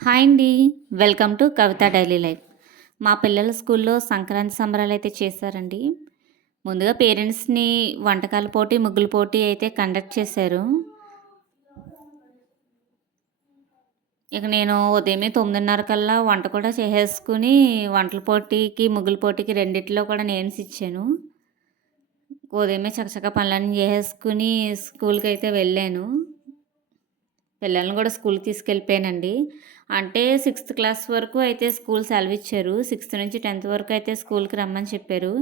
Hi అండి. Welcome to Kavitha daily life. మా పిల్లల స్కూల్లో సంక్రాంతి సంబరాలు అయితే చేశారండి. ముందుగా పేరెంట్స్ని వంటకాల పోటీ ముగ్గుల పోటీ అయితే కండక్ట్ చేశారు. ఇక నేను ఉదయమే తొమ్మిదిన్నర కల్లా వంట కూడా చేసేసుకుని వంటల పోటీకి ముగ్గుల పోటీకి రెండిట్లో కూడా నేమ్స్ ఇచ్చాను. ఉదయమే చకచక పనులన్నీ చేసేసుకుని స్కూల్కి అయితే వెళ్ళాను. పిల్లల్ని కూడా స్కూల్కి తీసుకెళ్ళిపోయానండి. అంటే సిక్స్త్ క్లాస్ వరకు అయితే స్కూల్ సెలవు ఇచ్చారు సిక్స్త్ నుంచి టెన్త్ వరకు అయితే స్కూల్కి రమ్మని చెప్పారు.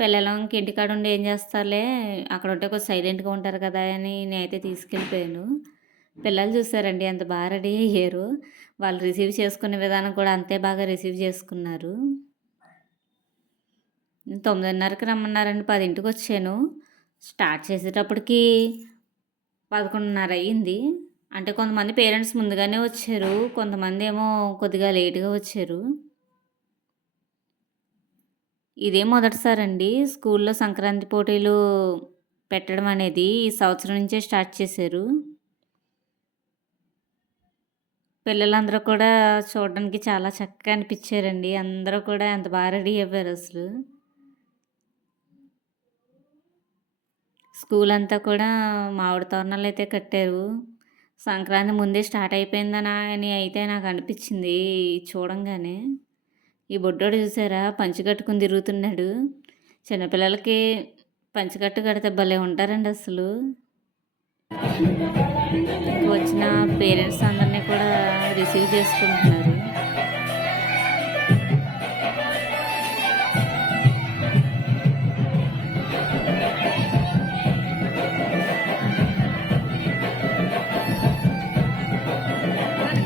పిల్లలు ఇంక ఇంటికాడ ఉండి ఏం చేస్తారులే? అక్కడ ఉంటే కొంచెం సైలెంట్గా ఉంటారు కదా అని నేనైతే తీసుకెళ్ళిపోయాను. పిల్లలు చూసారండి ఎంత బాగా రెడీ అయ్యారు. వాళ్ళు రిసీవ్ చేసుకునే విధానం కూడా అంతే బాగా రిసీవ్ చేసుకున్నారు. తొమ్మిదిన్నరకి రమ్మన్నారండి. పదింటికి వచ్చాను. స్టార్ట్ చేసేటప్పటికి పదకొండున్నర అయ్యింది. అంటే కొంతమంది పేరెంట్స్ ముందుగానే వచ్చారు కొంతమంది ఏమో కొద్దిగా లేట్గా వచ్చారు. ఇదే మొదటిసారండి. స్కూల్లో సంక్రాంతి పోటీలు పెట్టడం అనేది ఈ సంవత్సరం నుంచే స్టార్ట్ చేశారు. పిల్లలందరూ కూడా చూడడానికి చాలా చక్కగా అనిపించారండి. అందరూ కూడా ఎంత బాగా రెడీ అయ్యారు అసలు. స్కూల్ అంతా కూడా మామిడి తోరణాలు అయితే కట్టారు. సంక్రాంతి ముందే స్టార్ట్ అయిపోయిందనా అని అయితే నాకు అనిపించింది చూడంగానే. ఈ బొడ్డోడు చూసారా? పంచి కట్టుకుని తిరుగుతున్నాడు. చిన్నపిల్లలకి పంచకట్టు కడితే భలే ఉంటారండి అసలు. వచ్చిన పేరెంట్స్ అందరినీ కూడా రిసీవ్ చేసుకుంటున్నారు.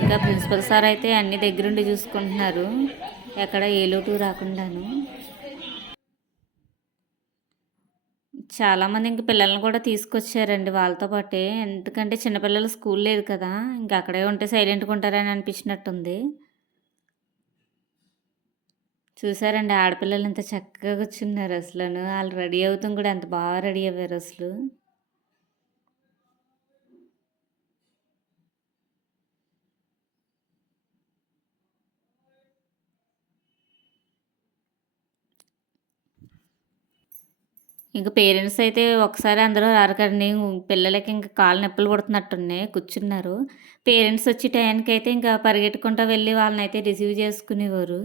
ఇంకా ప్రిన్సిపల్ సార్ అయితే అన్ని దగ్గరుండి చూసుకుంటున్నారు. ఎక్కడ ఏ లోటు రాకుండాను. చాలామంది ఇంక పిల్లల్ని కూడా తీసుకొచ్చారండి వాళ్ళతో పాటే. ఎందుకంటే చిన్నపిల్లలు స్కూల్ లేదు కదా ఇంక అక్కడే ఉంటే సైలెంట్గా ఉంటారని అనిపించినట్టుంది. చూసారండి ఆడపిల్లలు ఎంత చక్కగా కూర్చున్నారు అసలు వాళ్ళు రెడీ అవుతాం కూడా ఎంత బాగా రెడీ అయ్యారు అసలు. ఇంక పేరెంట్స్ అయితే ఒకసారి అందరూ రారకండి పిల్లలకి ఇంకా కాళ్ళు నొప్పులు కొడుతున్నట్టున్నాయి కూర్చున్నారు. పేరెంట్స్ వచ్చే టైంకి అయితే ఇంకా పరిగెట్టుకుంటూ వెళ్ళి వాళ్ళని అయితే రిసీవ్ చేసుకునేవారు.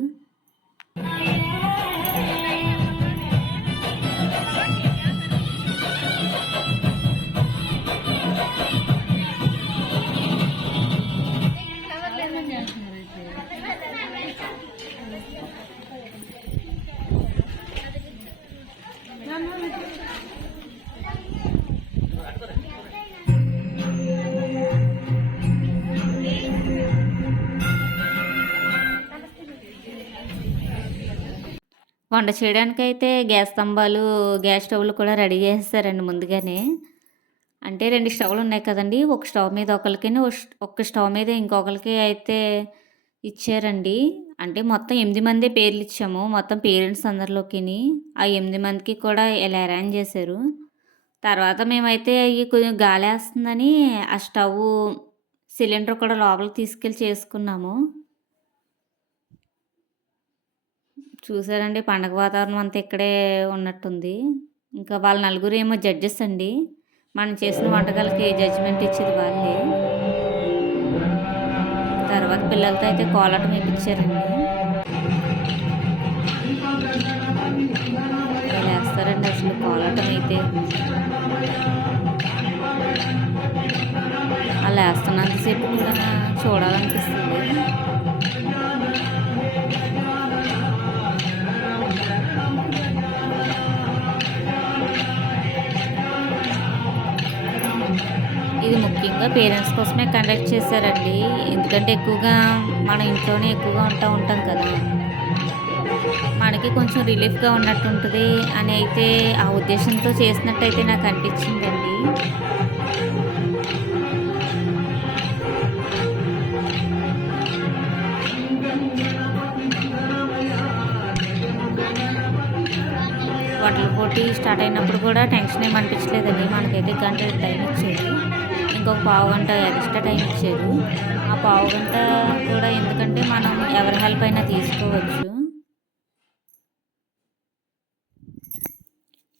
వంట చేయడానికైతే గ్యాస్ స్తంభాలు గ్యాస్ స్టవ్లు కూడా రెడీ చేస్తారండి ముందుగానే. అంటే రెండు స్టవ్లు ఉన్నాయి కదండి ఒక స్టవ్ మీద ఒకరికి ఒక స్టవ్ మీద ఇంకొకరికి అయితే ఇచ్చారండి. అంటే మొత్తం ఎనిమిది మంది పేర్లు ఇచ్చాము మొత్తం పేరెంట్స్ అందరిలోకి ఆ ఎనిమిది మందికి కూడా ఇలా అరేంజ్ చేశారు. తర్వాత మేమైతే అవి కొంచెం గాలి వేస్తుందని ఆ స్టవ్ సిలిండర్ కూడా లోపలికి తీసుకెళ్ళి చేసుకున్నాము. చూసారండి పండగ వాతావరణం అంతా ఇక్కడే ఉన్నట్టుంది. ఇంకా వాళ్ళ నలుగురు ఏమో జడ్జెస్ అండి. మనం చేసిన వంటకాలకి జడ్జిమెంట్ ఇచ్చేది వాళ్ళే. తర్వాత పిల్లలతో అయితే కోలాటం వేయించారండి వేస్తారండి అసలు కోలాటం అయితే? అలా వేస్తున్నంతసేపు కూడా చూడాలనిపిస్తుంది. ఎక్కువగా పేరెంట్స్ కోసమే కండక్ట్ చేశారండి. ఎందుకంటే ఎక్కువగా మనం ఇంట్లోనే ఎక్కువగా ఉంటా ఉంటాం కదా. మనకి కొంచెం రిలీఫ్గా ఉన్నట్టు ఉంటుంది అని అయితే ఆ ఉద్దేశంతో చేసినట్టయితే నాకు అనిపించిందండి. వాటర్ పోటీ స్టార్ట్ అయినప్పుడు కూడా టెన్షన్ ఏమనిపించలేదండి మనకైతే గంట టైం ఇచ్చేది. ఇంకొక పావు గంట ఎక్స్ట్రా టైం ఇచ్చారు ఆ పావు గంట కూడా ఎందుకంటే మనం ఎవరి హెల్ప్ అయినా తీసుకోవచ్చు.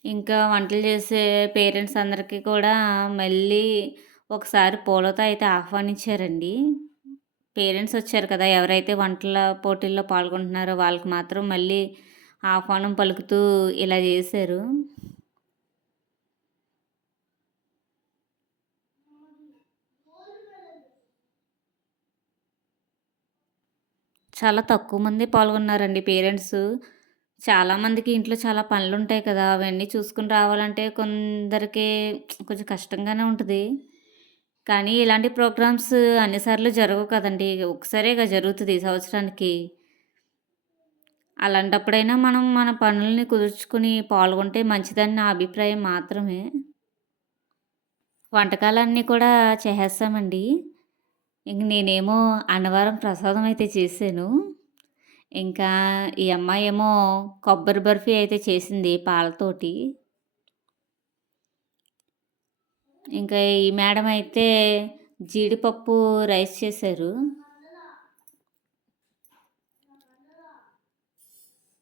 ఇంకా వంటలు చేసే పేరెంట్స్ అందరికీ కూడా మళ్ళీ ఒకసారి పూలతో అయితే ఆహ్వానించారండి. పేరెంట్స్ వచ్చారు కదా ఎవరైతే వంటల పోటీల్లో పాల్గొంటున్నారో వాళ్ళకి మాత్రం మళ్ళీ ఆహ్వానం పలుకుతూ ఇలా చేశారు. చాలా తక్కువ మంది పాల్గొన్నారండి పేరెంట్స్. చాలామందికి ఇంట్లో చాలా పనులు ఉంటాయి కదా అవన్నీ చూసుకుని రావాలంటే కొందరికి కొంచెం కష్టంగానే ఉంటుంది. కానీ ఇలాంటి ప్రోగ్రామ్స్ అన్నిసార్లు జరగవు కదండి ఒకసారేగా జరుగుతుంది సంవత్సరానికి. అలాంటప్పుడైనా మనం మన పనుల్ని కుదుర్చుకుని పాల్గొంటే మంచిదని నా అభిప్రాయం మాత్రమే. వంటకాలన్నీ కూడా చేసేస్తామండి. ఇంక నేనేమో అన్నవరం ప్రసాదం అయితే చేశాను. ఇంకా ఈ అమ్మాయి ఏమో కొబ్బరి బర్ఫీ అయితే చేసింది పాలతోటి. ఇంకా ఈ మేడం అయితే జీడిపప్పు రైస్ చేశారు.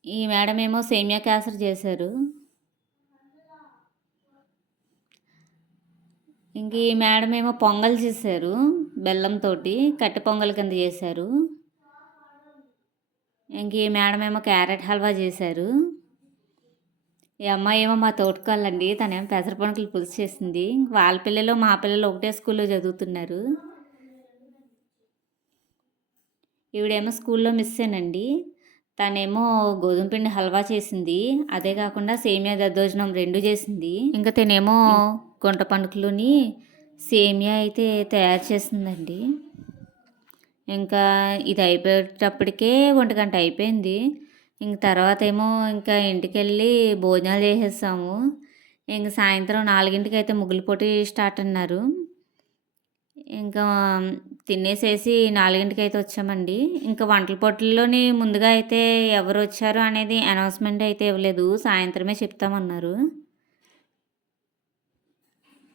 ఈ మేడం ఏమో సేమియా క్యాసర్ చేశారు. ఇంక ఈ మేడం ఏమో పొంగల్ చేశారు బెల్లంతో కట్టె పొంగల్ కింద చేశారు. ఇంక ఈ మేడం ఏమో క్యారెట్ హల్వా చేశారు. ఈ అమ్మాయి ఏమో మా తోటకాళ్ళండి తనేమో పెసరపనుకులు పులుసు చేసింది. వాళ్ళ పిల్లలు మా పిల్లలు ఒకటే స్కూల్లో చదువుతున్నారు. ఈవిడేమో స్కూల్లో మిస్ అండి తనేమో గోధుమ పిండి హల్వా చేసింది. అదే కాకుండా సేమియా దద్దోజనం రెండు చేసింది. ఇంకా తనేమో గుంట పండుకలుని సేమియా అయితే తయారు చేసిందండి ఇంకా ఇది అయిపోయేటప్పటికే ఒంటి గంట అయిపోయింది. ఇంక తర్వాత ఏమో ఇంకా ఇంటికి వెళ్ళి భోజనాలు చేసేసాము. ఇంక సాయంత్రం నాలుగింటికి అయితే ముగ్గులు పోటీ స్టార్ట్ అన్నారు. ఇంకా తినేసేసి నాలుగింటికి అయితే వచ్చామండి. ఇంకా వంటల పొట్టల్లోని ముందుగా అయితే ఎవరు వచ్చారు అనేది అనౌన్స్మెంట్ అయితే ఇవ్వలేదు. సాయంత్రమే చెప్తామన్నారు.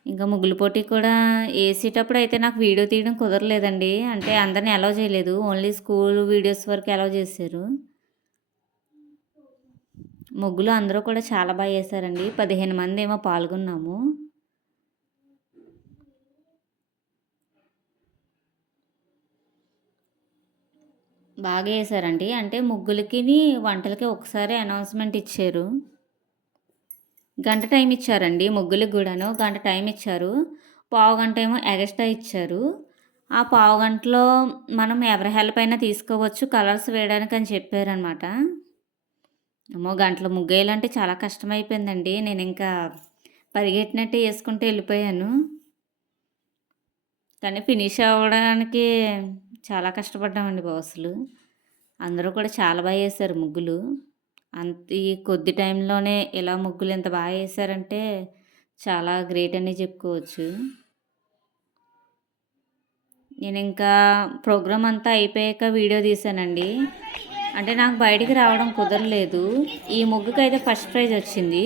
ఇంకా ముగ్గులు పోటీ కూడా వేసేటప్పుడు అయితే నాకు వీడియో తీయడం కుదరలేదండి. అంటే అందరిని అలౌ చేయలేదు. ఓన్లీ స్కూల్ వీడియోస్ వరకు అలౌ చేశారు. ముగ్గులు అందరూ కూడా చాలా బాగా వేశారండి. పదిహేను మంది ఏమో పాల్గొన్నాము. బాగా వేశారండి. అంటే ముగ్గులకి వంటలకి ఒకసారి అనౌన్స్మెంట్ ఇచ్చారు. గంట టైం ఇచ్చారండి ముగ్గులకు కూడాను గంట టైం ఇచ్చారు. పావు గంట ఏమో ఎగస్ట్రా ఇచ్చారు. ఆ పావు గంటలో మనం ఎవరి హెల్ప్ అయినా తీసుకోవచ్చు కలర్స్ వేయడానికి అని చెప్పారనమాట అమ్మో గంటలు ముగ్గేయాలంటే చాలా కష్టమైపోయిందండి. నేను ఇంకా పరిగెట్టినట్టే వేసుకుంటూ వెళ్ళిపోయాను. కానీ ఫినిష్ అవ్వడానికి చాలా కష్టపడ్డామండి బాసులు అందరూ కూడా చాలా బాగా వేశారు ముగ్గులు. అంత ఈ కొద్ది టైంలోనే ఇలా ముగ్గులు ఎంత బాగా వేశారంటే చాలా గ్రేట్ అని చెప్పుకోవచ్చు. నేను ఇంకా ప్రోగ్రామ్ అంతా అయిపోయాక వీడియో తీసానండి. అంటే నాకు బయటికి రావడం కుదరలేదు. ఈ ముగ్గుకి అయితే ఫస్ట్ ప్రైజ్ వచ్చింది.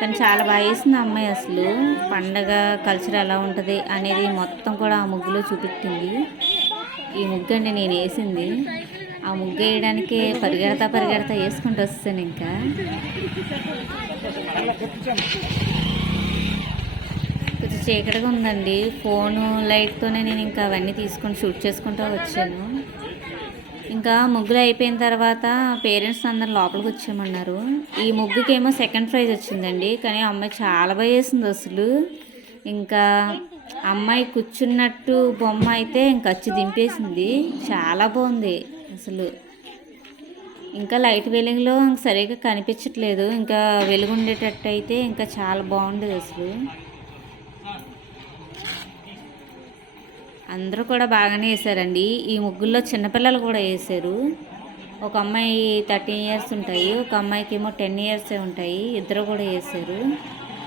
కానీ చాలా బాగా వేసింది అమ్మాయి అసలు. పండగ కల్చర్ ఎలా ఉంటుంది అనేది మొత్తం కూడా ఆ ముగ్గులో చూపెట్టింది. ఈ ముగ్గు అండి నేను వేసింది. ఆ ముగ్గు వేయడానికి పరిగెడతా పరిగెడతా వేసుకుంటూ వస్తాను ఇంకా. కొంచెం చీకటిగా ఉందండి. ఫోను లైట్తోనే నేను ఇంకా అవన్నీ తీసుకొని షూట్ చేసుకుంటూ వచ్చాను. ఇంకా ముగ్గులు అయిపోయిన తర్వాత పేరెంట్స్ అందరు లోపలికి వచ్చామన్నారు ఈ ముగ్గుకేమో సెకండ్ ప్రైజ్ వచ్చిందండి. కానీ అమ్మాయి చాలా బాగా వేసింది అసలు. ఇంకా అమ్మాయి కూర్చున్నట్టు బొమ్మ అయితే ఇంకా వచ్చి దింపేసింది. చాలా బాగుంది. అసలు. ఇంకా లైట్ వెలింగ్లో సరిగ్గా కనిపించట్లేదు. ఇంకా వెలుగు ఉండేటట్టు అయితే ఇంకా చాలా బాగుండేది అసలు. అందరూ కూడా బాగానే వేసారండి. ఈ ముగ్గుల్లో చిన్నపిల్లలు కూడా వేసారు. ఒక అమ్మాయి థర్టీన్ ఇయర్స్ ఉంటాయి. ఒక అమ్మాయికి ఏమో టెన్ ఇయర్సే ఉంటాయి. ఇద్దరు కూడా వేసారు.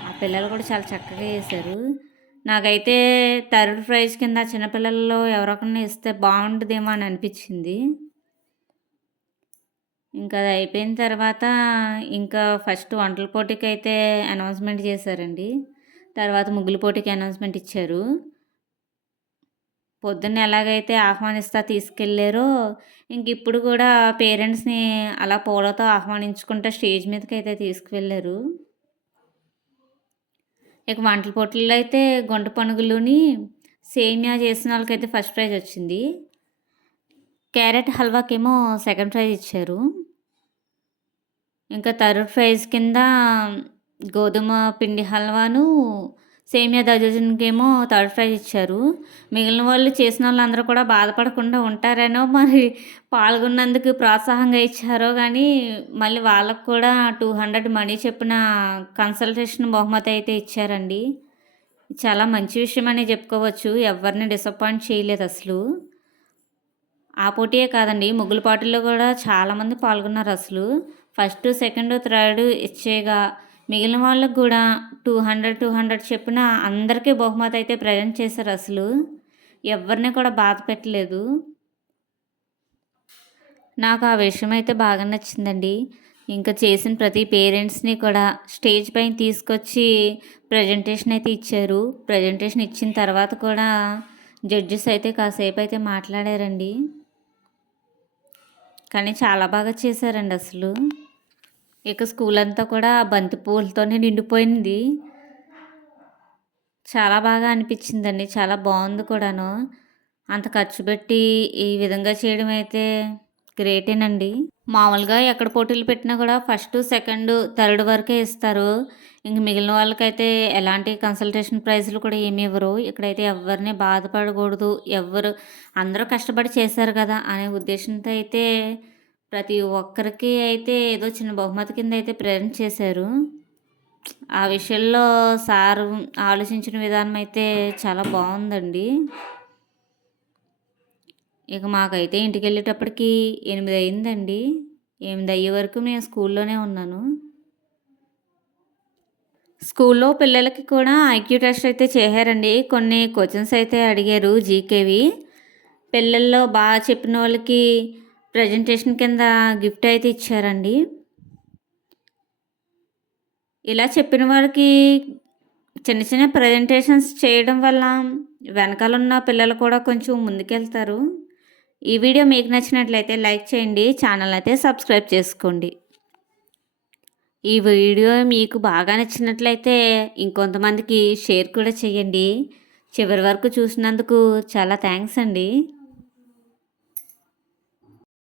ఆ పిల్లలు కూడా చాలా చక్కగా వేసారు. నాకైతే థర్డ్ ప్రైజ్ కింద చిన్నపిల్లల్లో ఎవరొకరిని ఇస్తే బాగుంటుందేమో అని అనిపించింది. ఇంకా అది అయిపోయిన తర్వాత ఇంకా ఫస్ట్ వంటల పోటీకి అయితే అనౌన్స్మెంట్ చేశారండి. తర్వాత ముగ్గుల పోటీకి అనౌన్స్మెంట్ ఇచ్చారు. పొద్దున్న ఎలాగైతే ఆహ్వానిస్తా తీసుకెళ్ళారో ఇంక ఇప్పుడు కూడా పేరెంట్స్ని అలా పూలతో ఆహ్వానించుకుంటా స్టేజ్ మీదకి అయితే తీసుకువెళ్ళారు ఇక వంటల పోటీల్లో అయితే గుంట పనుగులుని సేమియా చేసిన వాళ్ళకైతే ఫస్ట్ ప్రైజ్ వచ్చింది. క్యారెట్ హల్వాకేమో సెకండ్ ప్రైజ్ ఇచ్చారు. ఇంకా థర్డ్ ప్రైజ్ కింద గోధుమ పిండి హల్వాను సేమియా దజన్కేమో థర్డ్ ప్రైజ్ ఇచ్చారు. మిగిలిన వాళ్ళు చేసిన వాళ్ళందరూ కూడా బాధపడకుండా ఉంటారేనో మరి పాల్గొన్నందుకు ప్రోత్సాహంగా ఇచ్చారో కానీ మళ్ళీ వాళ్ళకు కూడా టూ హండ్రెడ్ మనీ చెప్పిన కన్సల్టేషన్ బహుమతి అయితే ఇచ్చారండి. చాలా మంచి విషయం అని చెప్పుకోవచ్చు. ఎవరిని డిసప్పాయింట్ చేయలేదు అసలు. ఆ పోటీయే కాదండి ముగ్గుల పాటల్లో కూడా చాలామంది పాల్గొన్నారు అసలు. ఫస్ట్ సెకండ్ థర్డ్ ఇచ్చేగా. మిగిలిన వాళ్ళకు కూడా టూ హండ్రెడ్ టూ హండ్రెడ్ చెప్పిన అందరికీ బహుమతి అయితే ప్రజెంట్ చేశారు అసలు. ఎవరిని కూడా బాధ పెట్టలేదు. నాకు ఆ విషయం అయితే బాగా నచ్చిందండి. ఇంకా చేసిన ప్రతి పేరెంట్స్ని కూడా స్టేజ్ పైన తీసుకొచ్చి ప్రజెంటేషన్ అయితే ఇచ్చారు. ప్రజెంటేషన్ ఇచ్చిన తర్వాత కూడా జడ్జెస్ అయితే కాసేపు అయితే మాట్లాడారండి. కానీ చాలా బాగా చేశారండి అసలు. ఇక స్కూల్ అంతా కూడా బంతి పువ్వులతోనే నిండిపోయింది. చాలా బాగా అనిపించిందండి. చాలా బాగుంది కూడాను. అంత ఖర్చు పెట్టి ఈ విధంగా చేయడం అయితే గ్రేటేనండి. మామూలుగా ఎక్కడ పోటీలు పెట్టినా కూడా ఫస్ట్ సెకండ్ థర్డ్ వరకే ఇస్తారు. ఇంక మిగిలిన వాళ్ళకైతే ఎలాంటి కన్సల్టేషన్ ప్రైజ్లు కూడా ఏమి ఇవ్వరు. ఇక్కడైతే ఎవరిని బాధపడకూడదు. ఎవరు అందరూ కష్టపడి చేశారు కదా అనే ఉద్దేశంతో అయితే ప్రతి ఒక్కరికి అయితే ఏదో చిన్న బహుమతి కింద అయితే ప్రజెంట్ చేశారు. ఆ విషయంలో సార్ ఆలోచించిన విధానం అయితే చాలా బాగుందండి. ఇక మాకైతే ఇంటికి వెళ్ళేటప్పటికి ఎనిమిది అయిందండి. ఎనిమిది అయ్యే వరకు నేను స్కూల్లోనే ఉన్నాను. స్కూల్లో పిల్లలకి కూడా ఐక్యూ టెస్ట్ అయితే చేశారండి. కొన్ని క్వశ్చన్స్ అయితే అడిగారు జీకేవి. పిల్లల్లో బాగా చెప్పిన వాళ్ళకి ప్రజెంటేషన్ కింద గిఫ్ట్ అయితే ఇచ్చారండి. ఇలా చెప్పిన వారికి చిన్న చిన్న ప్రజెంటేషన్స్ చేయడం వల్ల వెనకాల ఉన్న పిల్లలు కూడా కొంచెం ముందుకెళ్తారు. ఈ వీడియో మీకు నచ్చినట్లయితే లైక్ చేయండి ఛానల్ అయితే సబ్స్క్రైబ్ చేసుకోండి. ఈ వీడియో మీకు బాగా నచ్చినట్లయితే ఇంకొంతమందికి షేర్ కూడా చేయండి. చివరి వరకు చూసినందుకు చాలా థ్యాంక్స్ అండి.